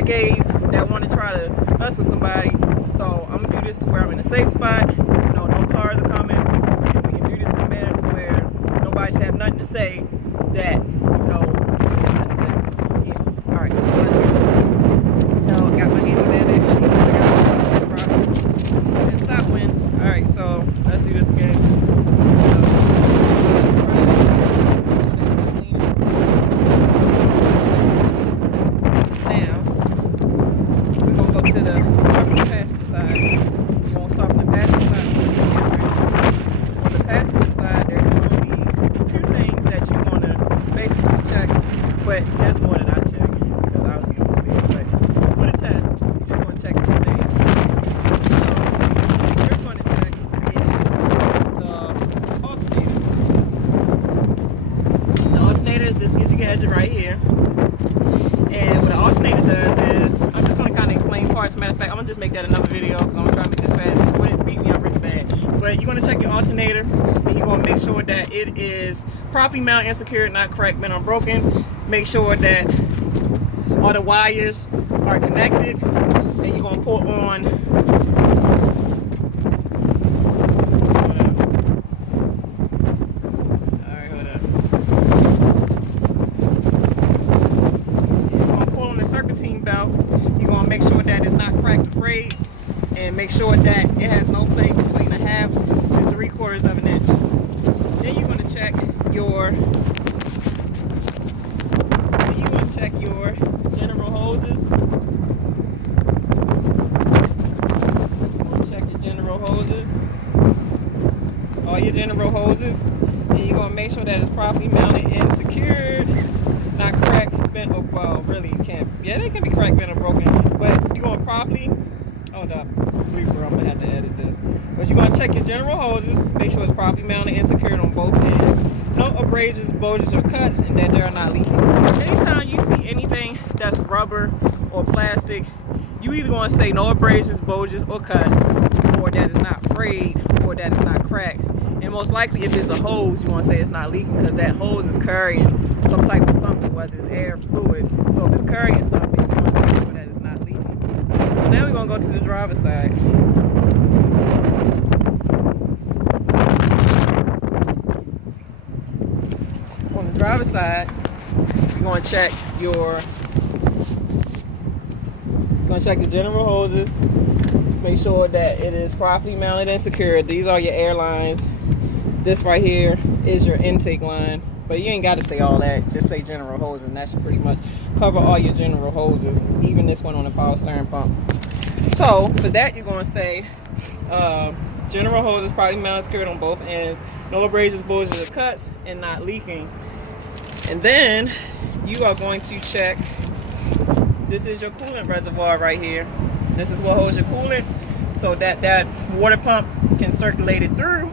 decades that want to try to mess with somebody. So I'm gonna do this to where I'm in a safe spot. You know, no cars are coming, and we can do this in a manner to where nobody should have nothing to say that, you know, yeah. All right, let's do this. So I got my hand on that and stop wind. All right, so let's do this again. But there's more that I check because I was going to be. But for the test, you just want to check 2 things. So what you're going to check is the alternator. The alternator is this Gidget gadget right here. And what the alternator does is, I'm just going to kind of explain parts. Matter of fact, I'm going to just make that another video because I'm going to try to make this fast. It's going to beat me up really bad. But you're going to check your alternator and you're going to make sure that it is properly mounted and secured, not cracked, bent, or broken. Make sure that all the wires are connected, and you're going to pull on the serpentine belt. You're going to make sure that it's not cracked or frayed, and make sure that it has no plate between 1/2 to 3/4 of an inch. Then you're going to check your general hoses. Check your general hoses. All your general hoses. And you're going to make sure that it's properly mounted and secured. Not cracked, bent, or, well, really you can't. Yeah, they can be cracked, bent, or broken. But you're going to properly, hold up. I'm going to have to edit this. But you're going to check your general hoses. Make sure it's properly mounted and secured on both ends. No abrasions, bulges, or cuts, and that they're not leaking. Anytime you see anything that's rubber or plastic, you either going to say no abrasions, bulges, or cuts, or that it's not frayed, or that it's not cracked. And most likely, if it's a hose, you want to say it's not leaking because that hose is carrying some type of something, whether it's air, fluid. So if it's carrying something, you want to make sure that it's not leaking. So now we're going to go to the driver's side. On the driver's side, you're going to check your general hoses. Make sure that it is properly mounted and secured. These are your air lines. This right here is your intake line. But you ain't got to say all that. Just say general hoses, and that should pretty much cover all your general hoses, even this one on the power steering pump. So for that, you're going to say general hoses properly mounted, secured on both ends. No abrasions, bulges, or cuts, and not leaking. And then you are going to check, this is your coolant reservoir right here. This is what holds your coolant so that that water pump can circulate it through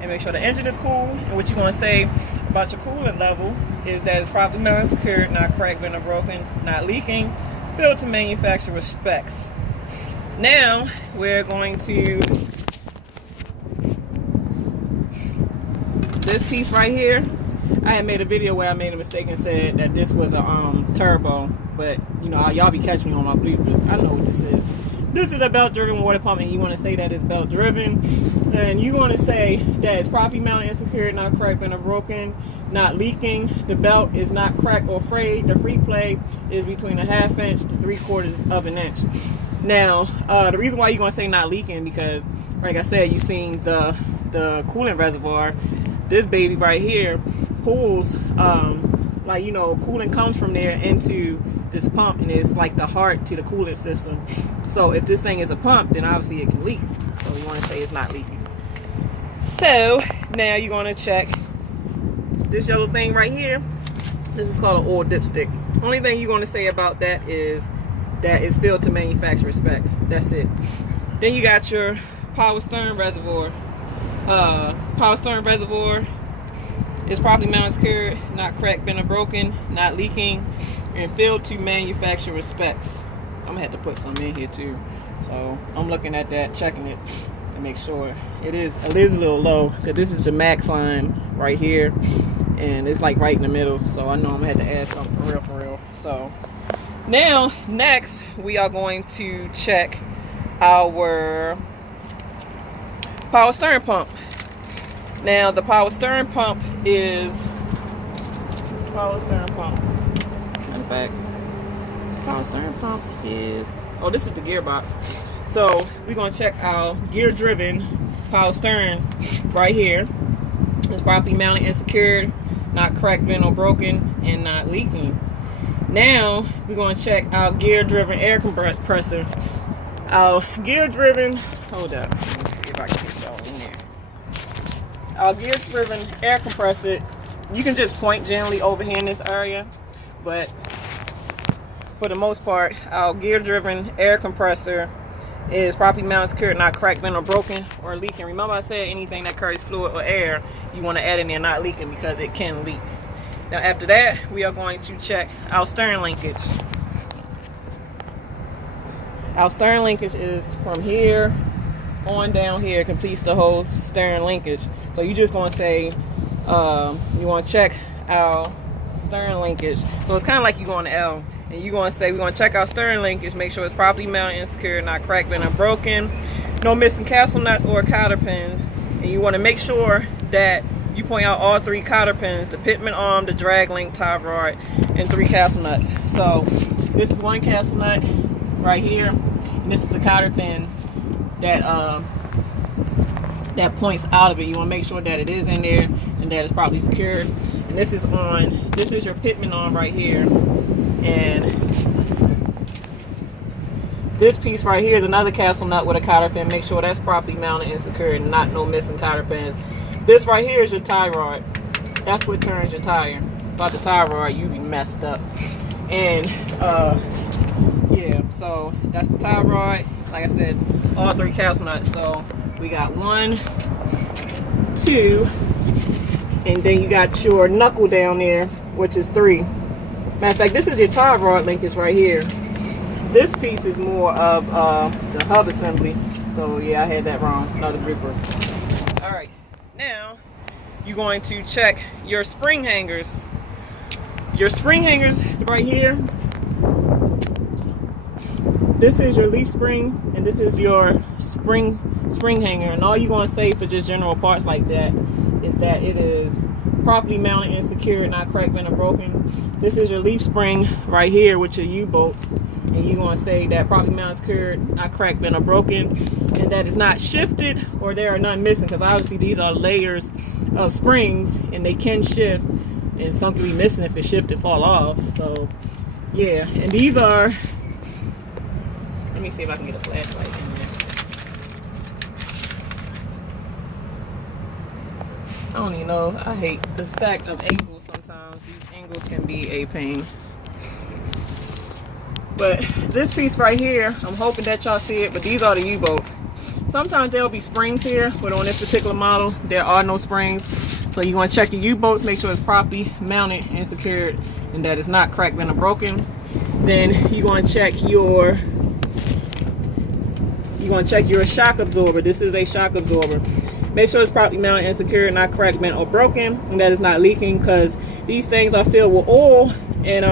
and make sure the engine is cool. And what you're going to say about your coolant level is that it's properly mounted, secured, not cracked, bent, or broken, not leaking, filled to manufacturer specs. Now we're going to, this piece right here, I had made a video where I made a mistake and said that this was a turbo, but you know, y'all be catching me on my bloopers. I know what this is. This is a belt-driven water pump, and you want to say that it's belt-driven, and you want to say that it's properly mounted and secured, not cracked, bent, or broken, not leaking. The belt is not cracked or frayed. The free play is between 1/2 inch to 3/4 of an inch. Now, the reason why you're going to say not leaking, because like I said, you've seen the coolant reservoir. This baby right here pulls, like, you know, coolant comes from there into this pump, and it's like the heart to the coolant system. So if this thing is a pump, then obviously it can leak. So we want to say it's not leaking. So now you're going to check this yellow thing right here. This is called an oil dipstick. Only thing you're going to say about that is that it's filled to manufacturer specs. That's it. Then you got your power steering reservoir. Power steering reservoir is properly mounted, secured, not cracked, bent, or broken, not leaking, and filled to manufacturer specs. I'm gonna have to put some in here too. So I'm looking at that, checking it to make sure it is a little low, because this is the max line right here, and it's like right in the middle. So I know I'm gonna have to add something for real. So Now, next, we are going to check our power steering pump. Now, the power steering pump is matter of fact, power steering pump is, oh, this is the gearbox. So we're going to check our gear driven power steering right here. It's properly mounted and secured, not cracked, bent, or broken, and not leaking. Now we're going to check our gear driven air compressor. Our gear driven, hold up, let me see if I can get y'all in there. Our gear driven air compressor, you can just point gently over here in this area, but for the most part, our gear driven air compressor is properly mounted, secured, not cracked, bent, or broken, or leaking. Remember I said anything that carries fluid or air, you want to add in there not leaking, because it can leak. Now after that, we are going to check our steering linkage. Our steering linkage is from here on down here, completes the whole steering linkage. So you just going to say, you want to check our steering linkage. So it's kind of like you going to L, and you're going to say, we're going to check our steering linkage, make sure it's properly mounted and secured, not cracked, bent, or broken, no missing castle nuts or cotter pins. And you want to make sure that you point out all 3 cotter pins: the pitman arm, the drag link, tie rod, and 3 castle nuts. So this is 1 castle nut right here, and this is a cotter pin that that points out of it. You want to make sure that it is in there and that it's properly secured. And this is your pitman arm right here, and this piece right here is another castle nut with a cotter pin. Make sure that's properly mounted and secured, and not no missing cotter pins. This right here is your tie rod. That's what turns your tire. Without the tie rod, you be messed up. And yeah, so that's the tie rod. Like I said, all 3 castle nuts. So we got 1, 2, and then you got your knuckle down there, which is 3. Matter of fact, this is your tie rod linkage right here. This piece is more of the hub assembly. So yeah, I had that wrong. Another grouper. All right, now you're going to check your spring hangers. Your spring hangers is right here. This is your leaf spring, and this is your spring hanger. And all you're going to say for just general parts like that is that it is properly mounted and secured, not cracked, bent, or broken. This is your leaf spring right here with your U-bolts, and you're going to say that properly mounted, secured, not cracked, bent, or broken, and that it's not shifted or there are none missing, because obviously these are layers of springs and they can shift, and some can be missing if it shift and fall off. So yeah, and these are, let me see if I can get a flashlight in there. I don't even know. I hate the fact of angles sometimes. These angles can be a pain. But this piece right here, I'm hoping that y'all see it, but these are the U-bolts. Sometimes there'll be springs here, but on this particular model, there are no springs. So you want to check your U-bolts, make sure it's properly mounted and secured, and that it's not cracked, bent, or broken. Then you're going to check your shock absorber. This is a shock absorber. Make sure it's properly mounted and secured, not cracked, bent, or broken, and that it's not leaking, because these things are filled with oil, and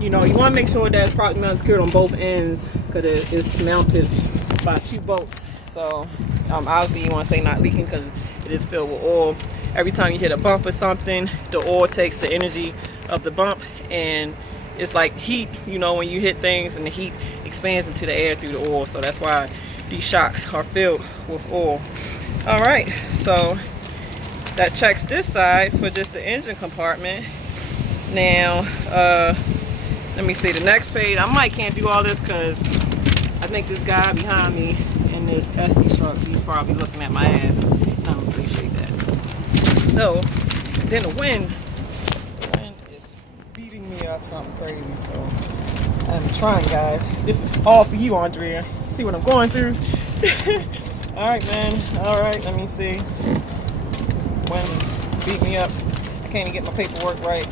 you know, you want to make sure that it's properly mounted and secured on both ends, because it's mounted by 2 bolts. So obviously you want to say not leaking, because it is filled with oil. Every time you hit a bump or something, the oil takes the energy of the bump, and it's like heat, you know, when you hit things and the heat expands into the air through the oil. So that's why these shocks are filled with oil. All right, so that checks this side for just the engine compartment. Now let me see the next page. I can't do all this because I think this guy behind me in this SD truck, he's probably looking at my ass. I don't appreciate that. So then the wind is beating me up something crazy. So I'm trying, guys. This is all for you, Andrea. See what I'm going through. All right, man. All right, let me see. Wind beat me up. I can't even get my paperwork right.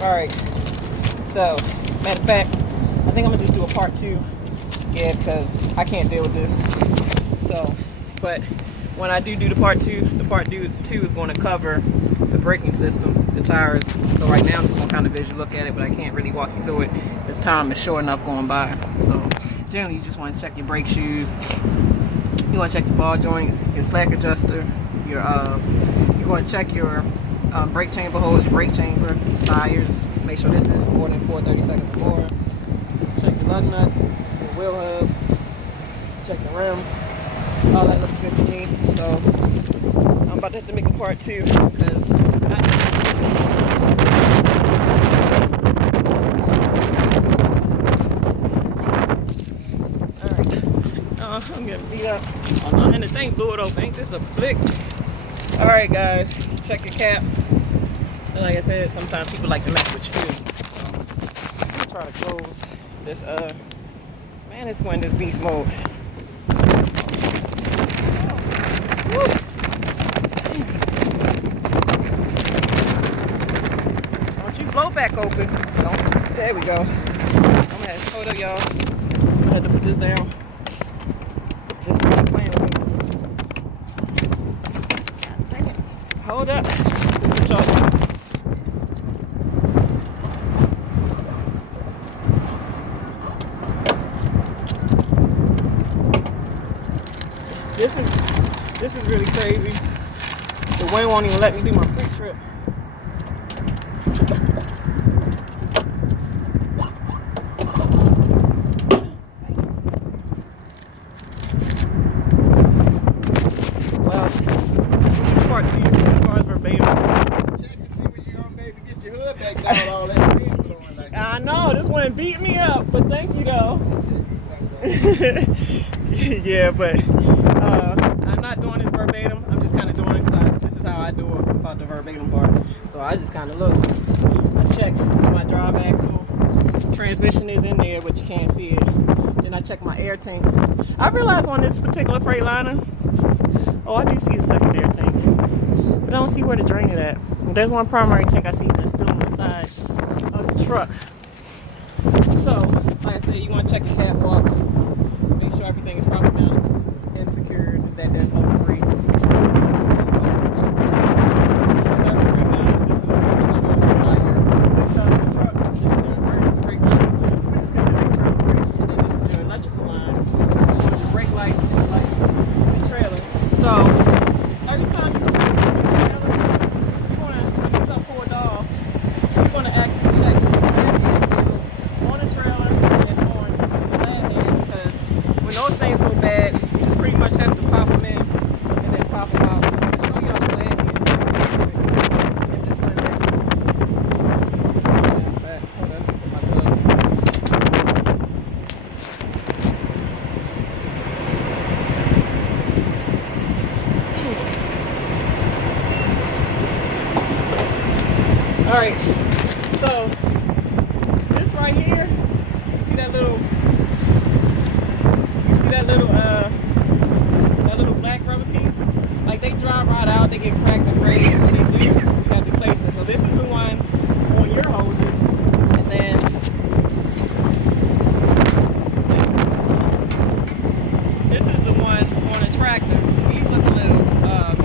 All right. So, matter of fact, I think I'm gonna just do a part 2. Yeah, because I can't deal with this. So, but when I do the part two is going to cover the braking system, the tires. So right now I'm just going to kind of visually look at it, but I can't really walk you through it. This time is short enough going by. So generally you just want to check your brake shoes. You want to check your ball joints, your slack adjuster, you're going to check your brake chamber holes, your brake chamber, tires. Make sure this is more than 4/32 or more. Check your lug nuts, your wheel hub, check your rim. All that looks good to me. So I'm about to have to make a part two because I'm getting beat up. And the thing blew it open. Ain't this a flick? Alright guys, check your cap. And like I said, sometimes people like to mess with you. So, I'm gonna try to close this man, it's going this beast mode. Don't you blow back open. Don't. There we go. I'm gonna have to hold up, y'all. I had to put this down. Hold up. This is really crazy. The wind won't even let me do my quick trip. Well, part two as far as verbatim. Check to see what you're on, baby. Get your hood back down, all that wind blowing like that. I know, this one beat me up, but thank you though. Yeah, but I'm not doing this verbatim. I'm just kind of doing it because this is how I do it about the verbatim part. So I just kind of look. I check my drive axle. Transmission is in there, but you can't see it. Then I check my air tanks. I realized on this particular Freightliner, oh, I do see the second air tank, but I don't see where to drain it at. There's one primary tank I see that's still on the side of the truck. So, like I said, you want to check your catwalk. Make sure everything is properly down and secured, that there's no debris. This is your service brake line. This is what control by your hooked up the truck. This is your emergency brake line, which is considered a turbo brake. And then this is your electrical line, which is your brake lights, and the trailer. So, every time you come to the trailer, you're going to, when these are pulled off, you're going to actually check the on the trailer and on the land hand, because when those things go bad, you just pretty much have to pop them in and then pop them out. So I'm going to show y'all the land hand. And this one back. Hold up, put my glove. Alright, so this right here, you see that little black rubber piece? Like they drive right out, they get cracked and frayed, and when they do, you have to replace it. So this is the one on your hoses, and then this is the one on a tractor. These look a little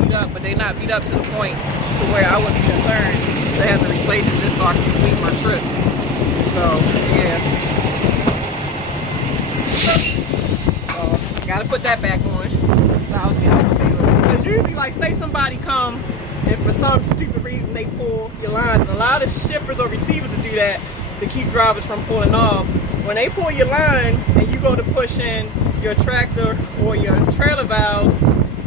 beat up, but they're not beat up to the point to where I would be concerned to have to replace it just so I can complete my trip. So yeah. So gotta put that back on. So I'll see how it feels. Because usually, like, say somebody come and for some stupid reason they pull your line. A lot of shippers or receivers will do that to keep drivers from pulling off. When they pull your line and you go to push in your tractor or your trailer valves,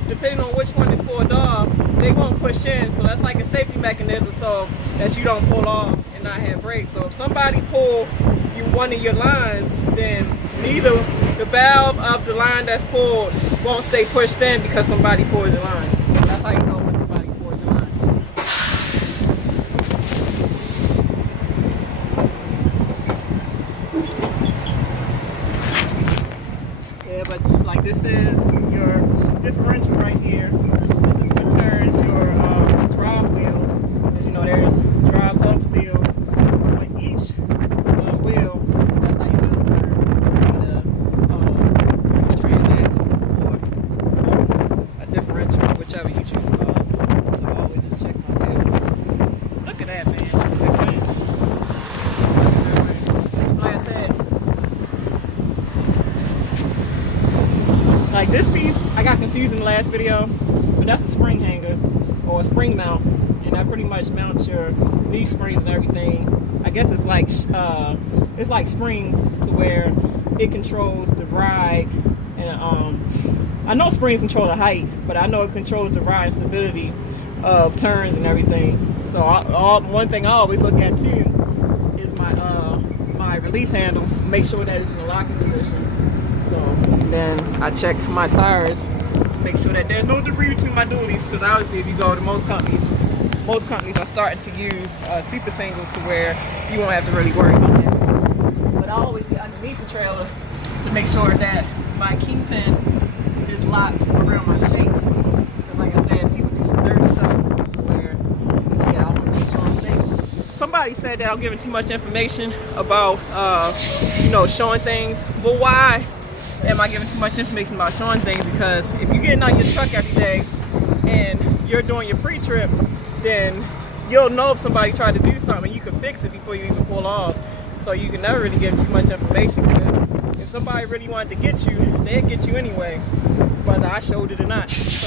depending on which one is pulled off, they won't push in. So that's like a safety mechanism so that you don't pull off and not have brakes. So if somebody pull you one of your lines, then neither the valve of the line that's pulled won't stay pushed in because somebody pulls your line. That's how you know when somebody pulls your line. Yeah, but like this is your differential right here. This is what turns your drive wheels. As you know, there's drive hub seals on each wheel. That's how you know it's turned. It's called a transaxle or a differential. This piece, I got confused in the last video, but that's a spring hanger or a spring mount, and that pretty much mounts your leaf springs and everything. I guess it's like springs to where it controls the ride, and I know springs control the height, but I know it controls the ride and stability of turns and everything. So one thing I always look at too is my release handle, make sure that it's in the locking position. So then I check my tires to make sure that there's no debris between my dualies, because obviously if you go to most companies are starting to use super singles to where you won't have to really worry about that. But I always get underneath the trailer to make sure that my kingpin is locked around my shake. And like I said, people do some dirty stuff where, yeah, I want to make sure I'm safe. Somebody said that I'm giving too much information about, showing things. But why am I giving too much information about showing things? Because if you're getting on your truck every day and you're doing your pre-trip, then you'll know if somebody tried to do something, you can fix it before you even pull off. So you can never really give too much information, because if somebody really wanted to get you, they'd get you anyway, whether I showed it or not. So,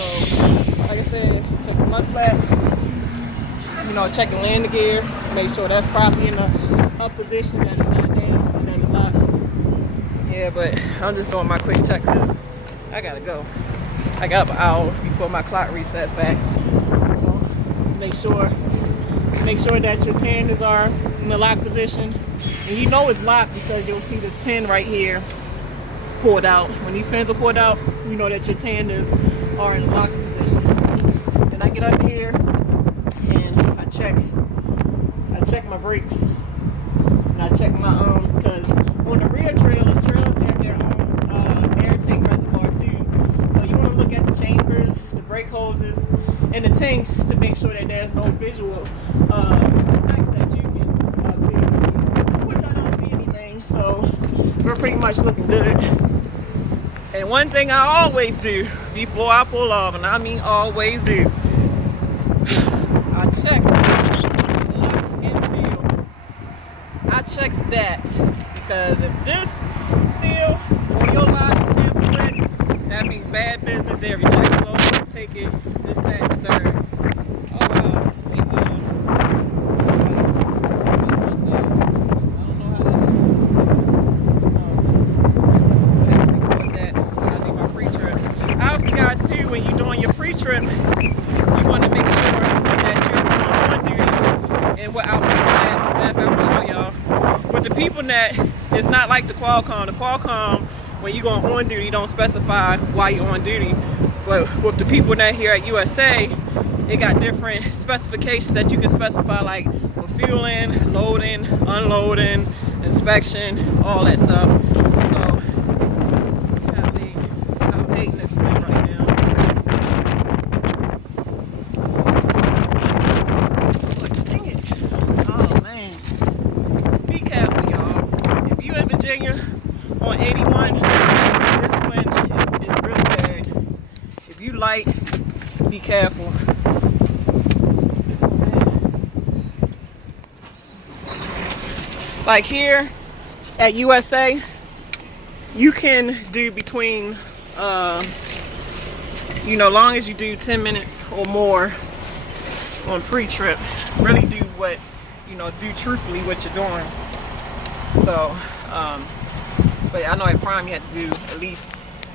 like I said, check the mud flat, check the landing gear, make sure that's properly in the up position, that it's not down, that it's not. Yeah, but I'm just doing my quick check because I gotta go. I got an hour before my clock resets back. So make sure that your tendons are in the lock position. And you know it's locked because you'll see this pin right here pulled out. When these pins are pulled out, you know that your tendons are in the lock position. Then I get up here and I check my brakes. And I check my because on the rear trailers have their own air tank reservoir too. So you want to look at the chambers, the brake hoses, and the tank to make sure that there's no visual effects that you can clearly see, which I don't see anything. So we're pretty much looking good. And one thing I always do before I pull off, and I mean always do, I check lock and seal. I check that, because if this seal or your lock is tampered with, that means bad business. They reject the load, take it, this, that, and the third. Oh wow, when you're doing your pre-trip, you want to make sure that you're on duty. And what I'm going to show y'all, with the people net, it's not like the Qualcomm. The Qualcomm, when you're going on duty, don't specify why you're on duty. But with the people net here at USA, it got different specifications that you can specify, like for fueling, loading, unloading, inspection, all that stuff. So, I'm hating this one right now. On 81, this one is really bad. If you light, be careful. Like here at USA, you can do between, long as you do 10 minutes or more on pre-trip. Really do do truthfully what you're doing. So, but I know at Prime you have to do at least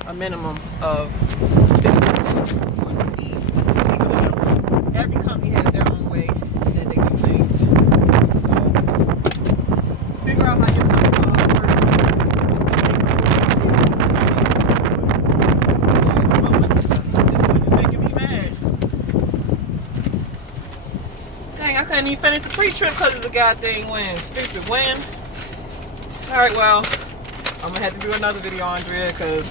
a minimum of 50. Every company has their own way that they do things. So figure out how your company works. This one is making me mad. Dang, I couldn't even finish the pre-trip because of the goddamn wind. Stupid wind. Alright, well, I'm gonna have to do another video, Andrea, because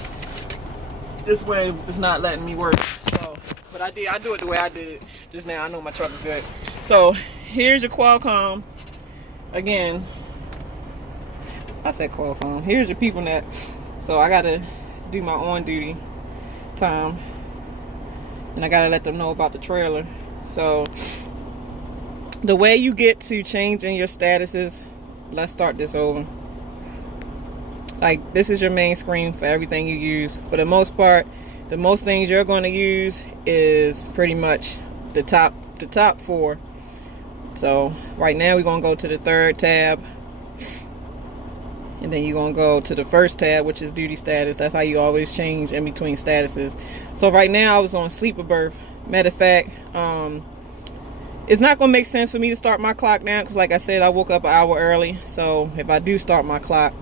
this way is not letting me work. So, but I do it the way I did it just now. I know my truck is good. So here's your Qualcomm. Again, I said Qualcomm. Here's your people net. So I gotta do my on duty time, and I gotta let them know about the trailer. So the way you get to changing your statuses, let's start this over. Like, this is your main screen for everything you use. For the most part, The most things you're going to use is pretty much the top 4. So right now we're going to go to the 3rd tab, and then you're going to go to the 1st tab, which is duty status. That's how you always change in between statuses. So right now I was on sleeper berth. Matter of fact, it's not going to make sense for me to start my clock now because, like I said, I woke up an hour early. So if I do start my clock,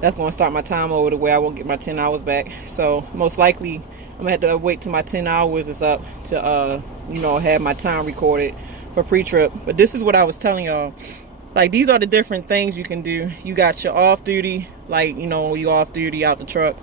that's going to start my time over the way I won't get my 10 hours back. So most likely I'm going to have to wait till my 10 hours is up to, have my time recorded for pre-trip. But this is what I was telling y'all. Like, these are the different things you can do. You got your off-duty, like, you off-duty out the truck.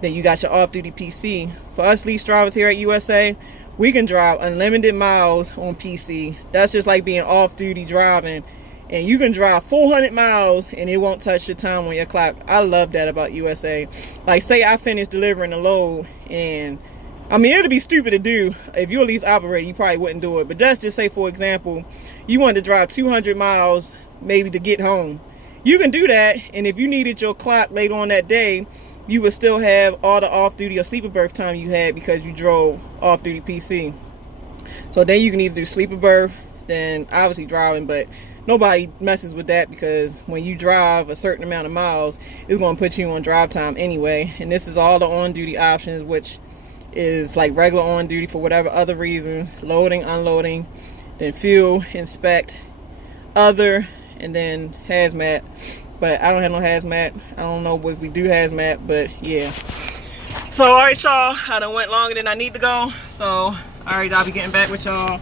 Then you got your off-duty PC. For us lease drivers here at USA, we can drive unlimited miles on PC. That's just like being off-duty driving. And you can drive 400 miles and it won't touch your time on your clock. I love that about USA. Like, say I finished delivering a load, and I mean, it'd be stupid to do. If you're a lease operator, you probably wouldn't do it. But let's just say, for example, you wanted to drive 200 miles maybe to get home. You can do that, and if you needed your clock later on that day, you would still have all the off-duty or sleeper berth time you had because you drove off-duty PC. So then you can either do sleeper berth, then obviously driving, but nobody messes with that because when you drive a certain amount of miles, it's going to put you on drive time anyway. And this is all the on-duty options, which is like regular on-duty for whatever other reason, loading, unloading, then fuel, inspect, other, and then hazmat. But I don't have no hazmat. I don't know if we do hazmat, but yeah. So alright, y'all, I done went longer than I need to go. So alright, I'll be getting back with y'all.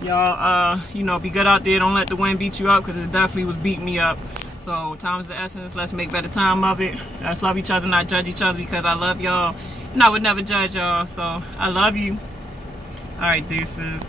Y'all, be good out there. Don't let the wind beat you up, because it definitely was beating me up. So time is the essence. Let's make better time of it. Let's love each other, not judge each other, because I love y'all and I would never judge y'all. So I love you. Alright, deuces.